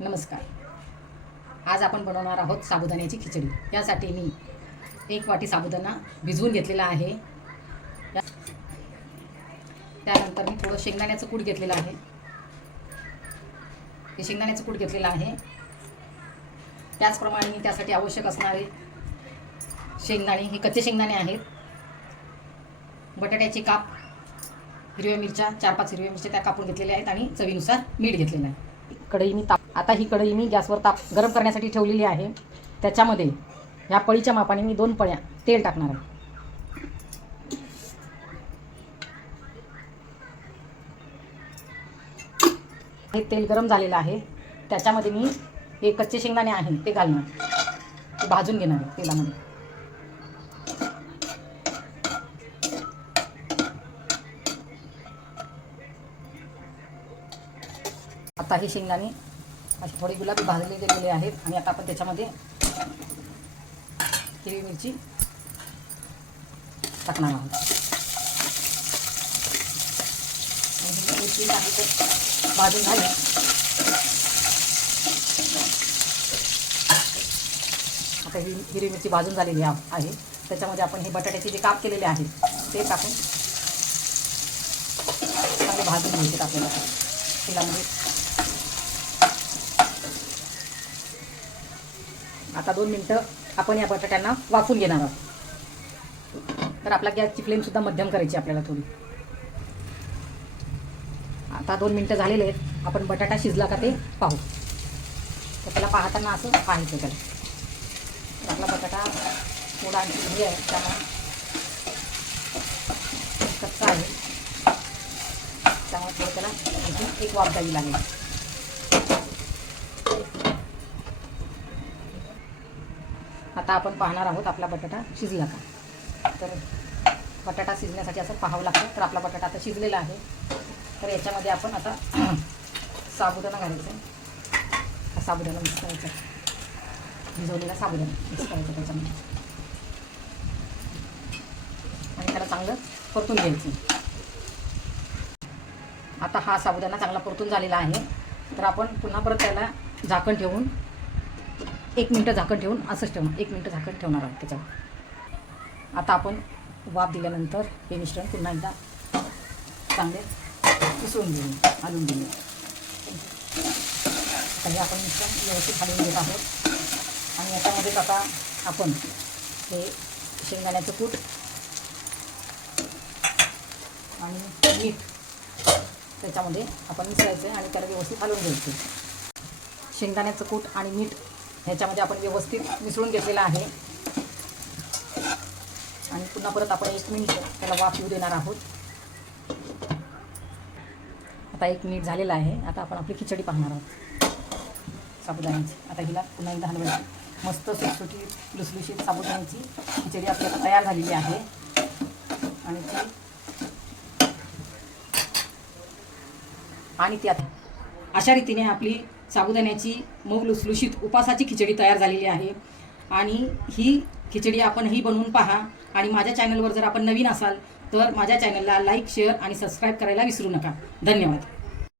नमस्कार. आज आपण बनवणार आहोत साबुदाण्याची खिचडी. यासाठी मी 1 वाटी साबुदाणा भिजवून घेतलेला आहे. त्यानंतर मी थोडं शेंगदाण्याचं कूट घेतलेलं आहे. हे शेंगदाण्याचं कूट घेतलेलं आहे. त्याचप्रमाणे मी त्यासाठी आवश्यक असणारे शेंगदाणे, हे कच्चे शेंगदाणे आहेत. बटाट्याचे काप, हिरव्या मिरच्या 4-5 हिरव्या मिरच्या त्या कापून घेतलेल्या आहेत आणि चवीनुसार मीठ घेतलेलं आहे. कढई मी आता ही कढई मी गॅसवर गरम करण्यासाठी ठेवलेली आहे. त्याच्यामध्ये ह्या पळीच्या मापाने मी 2 पळ्या तेल टाकणार आहे. हे तेल गरम झालेलं आहे. त्याच्यामध्ये मी हे कच्चे शेंगदाणे आहे ते घालणार, ते भाजून घेणार आहे तेलामध्ये. आता हे शेंगदाणे असे थोडे गुलाबी भाजले गेलेले आहेत आणि आता आपण त्याच्यामध्ये हिरवी मिरची टाकणार आहोत. मिरची भाजून झाली. आता ही हिरवी मिरची भाजून झालेली आहे. त्याच्यामध्ये आपण हे बटाट्याचे जे काप केलेले आहेत ते टाकून चांगले भाजून घ्यायचे आपल्याला तेलामध्ये. आता 2 मिनटं आपण या बटाट्यांना वाफून घेणार आहोत. तर आपला गॅसची फ्लेमसुद्धा मध्यम करायची आपल्याला थोडी. आता 2 मिनटं झालेले आहेत. आपण बटाटा शिजला का ते पाहू. तर त्याला पाहताना असं पाहायचं त्याला. तर आपला बटाटा थोडा आणखी आहे, त्यामुळे कच्चा आहे, त्यामुळे थोडं त्याला आणखी एक वाफ द्यावी लागेल. आता आपण पाहणार आहोत आपला बटाटा शिजला का. तर बटाटा शिजण्यासाठी असं पाहावं लागतं. तर आपला बटाटा आता शिजलेला आहे. तर याच्यामध्ये आपण आता साबुदाणा घालायचा. हा साबुदाणा मिक्स करायचा, भिजवलेला साबुदाणा मिक्स करायचा त्याच्यामध्ये आणि त्याला चांगलं परतून घ्यायचं. आता हा साबुदाणा चांगला परतून झालेला आहे. तर आपण पुन्हा परत त्याला झाकण ठेवून 1 मिनटं झाकण ठेवून असंच ठेवणार. 1 मिनटं झाकण ठेवणार आहोत त्याच्यावर. आता आपण वाफ दिल्यानंतर हे मिश्रण पुन्हा एकदा चांगले मिसळून घेऊ, हलवून घेऊ. तर हे आपण मिश्रण व्यवस्थित हलवून घेत आहोत. आणि याच्यामध्येच आता आपण हे शेंगदाण्याचं कूट आणि मीठ त्याच्यामध्ये आपण मिसळायचं आहे आणि त्याला व्यवस्थित हलवून घ्यायचं. शेंगदाण्याचं कूट आणि मीठ ह्याच्यामध्ये आपण व्यवस्थित मिसळून घेतलेलं आहे. आणि पुन्हा परत आपण 1 मिनिट त्याला वाफ येऊ देणार आहोत. आता 1 मिनिट झालेला आहे. आता आपण आपली खिचडी पाहणार आहोत साबुदाण्याची. आता हिला पुन्हा एकदा हलवायची. मस्त सुटसुटीत लुसलुशीत साबुदाण्याची खिचडी आपल्याला तयार झालेली आहे. आणि त्यात अशा रीतीने आपली साबुदाण्याची मऊ लुसलुशीत उपासाची खिचडी तयार झालेली आहे. आणि ही खिचडी आपणही बनवून पहा. आणि माझ्या चॅनलवर जर आपण नवीन असाल तर माझ्या चॅनलला लाईक, शेअर आणि सबस्क्राईब करायला विसरू नका. धन्यवाद.